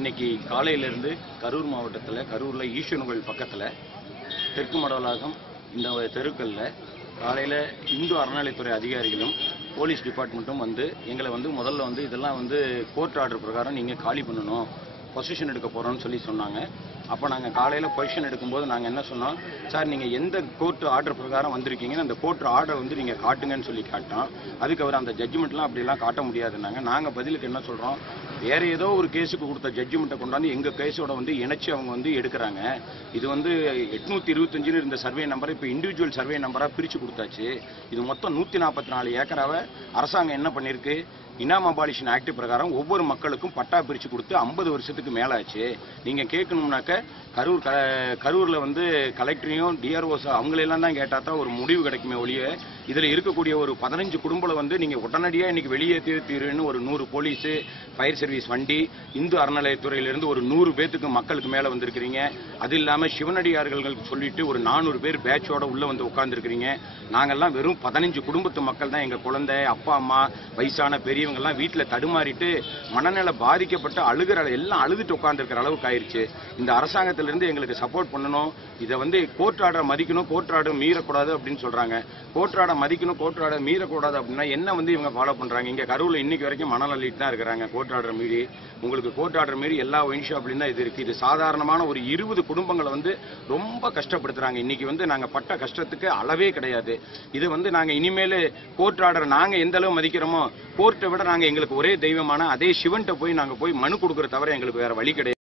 இன்னைக்கு காலையிலேருந்து கரூர் மாவட்டத்தில் கரூரில் ஈஸ்வரன் பக்கத்தில் தெற்கு மடவலாகம் இந்த தெருக்களில் காலையில் இந்து அறநிலைத்துறை அதிகாரிகளும் போலீஸ் டிபார்ட்மெண்ட்டும் வந்து எங்களை வந்து முதல்ல வந்து இதெல்லாம் வந்து கோர்ட் ஆர்டர் பிரகாரம் நீங்கள் காலி பண்ணணும் பொசிஷன் எடுக்க போகிறோம்னு சொல்லி சொன்னாங்க. அப்போ நாங்கள் காலையில் பொசிஷன் எடுக்கும்போது நாங்கள் என்ன சொன்னோம்? சார் நீங்கள் எந்த கோர்ட் ஆர்டர் பிரகாரம் வந்திருக்கீங்கன்னு அந்த கோர்ட் ஆர்டர் வந்து நீங்கள் காட்டுங்கன்னு சொல்லி காட்டோம் அதுக்கு அவர் அந்த ஜட்ஜ்மெண்ட்லாம் அப்படிலாம் காட்ட முடியாதுன்னாங்க. நாங்கள் பதிலுக்கு என்ன சொல்கிறோம் வேற ஏதோ ஒரு கேஸுக்கு கொடுத்த ஜட்ஜ்மெண்ட்டை கொண்டாந்து எங்கள் கேஸோட வந்து இணைச்சு அவங்க வந்து எடுக்கிறாங்க. இது வந்து எட்நூத்தி இருபத்தஞ்சுன்னு இருந்த சர்வே நம்பரை இப்போ இண்டிவிஜுவல் சர்வே நம்பராக பிரித்து கொடுத்தாச்சு. இது மொத்தம் நூற்றி நாற்பத்தி நாலு ஏக்கராவை அரசாங்கம் என்ன பண்ணியிருக்கு இனாம் அபாலிஷன் ஆக்ட் பிரகாரம் ஒவ்வொரு மக்களுக்கும் பட்டா பிரித்து கொடுத்து ஐம்பது வருஷத்துக்கு மேலே ஆச்சு நீங்கள் கேட்கணும்னாக்க கரூர் க கரூரில் வந்து கலெக்டரையும் டிஆர்ஓஸ் அவங்களெல்லாம் தான் கேட்டால் தான் ஒரு முடிவு கிடைக்குமே ஒழிய இதில் இருக்கக்கூடிய ஒரு பதினஞ்சு குடும்பம் வந்து நீங்கள் உடனடியாக இன்னைக்கு வெளியே தீருன்னு ஒரு நூறு போலீஸு ஃபயர் சர்வீஸ் வண்டி இந்து அறநிலையத்துறையிலிருந்து ஒரு நூறு பேத்துக்கு மக்களுக்கு மேலே வந்திருக்கிறீங்க. அது இல்லாமல் சிவனடியார்களுக்கு சொல்லிட்டு ஒரு நானூறு பேர் பேட்சோட உள்ளே வந்து உட்காந்துருக்கிறீங்க நாங்கள்லாம் வெறும் பதினஞ்சு குடும்பத்து மக்கள் தான். எங்கள் குழந்தை அப்பா அம்மா வயசான பெரியவங்கெல்லாம் வீட்டில் தடுமாறிட்டு மனநிலை பாதிக்கப்பட்டு அழுகிற எல்லாம் அழுதுட்டு உட்காந்துருக்கிற அளவுக்கு ஆயிருச்சு. இந்த அரசாங்கத்திலிருந்து எங்களுக்கு சப்போர்ட் பண்ணணும். இதை வந்து கோர்ட் ஆர்டரை மதிக்கணும். கோர்ட் ஆர்டர் மீறக்கூடாது அப்படின்னு சொல்கிறாங்க கோர்ட் ஆர்டர் மதிக்கணும் கோர்ட் ஆர்டர் மீறக்கூடாது அப்படின்னா என்ன வந்து இவங்க ஃபாலோ பண்றாங்க? இங்க கருவில் இன்னைக்கு வரைக்கும் மணல் அள்ளிட்டு தான் இருக்கிறாங்க கோர்ட் ஆர்டர் மீறி. உங்களுக்கு கோர்ட் ஆர்டர் மீறி எல்லா ஒயின் ஷாப்லையும் தான் இது இருக்கு. இது சாதாரணமான ஒரு இருபது குடும்பங்களை வந்து ரொம்ப கஷ்டப்படுத்துறாங்க. இன்னைக்கு வந்து நாங்க பட்ட கஷ்டத்துக்கு அளவே கிடையாது. இது வந்து நாங்க இனிமேல் கோர்ட் ஆர்டர் நாங்க எந்த அளவு மதிக்கிறோமோ கோர்ட்டை விட நாங்க எங்களுக்கு ஒரே தெய்வமான அதே சிவன்கிட்ட போய் நாங்க போய் மனு கொடுக்குற தவிர எங்களுக்கு வேற வழி கிடையாது.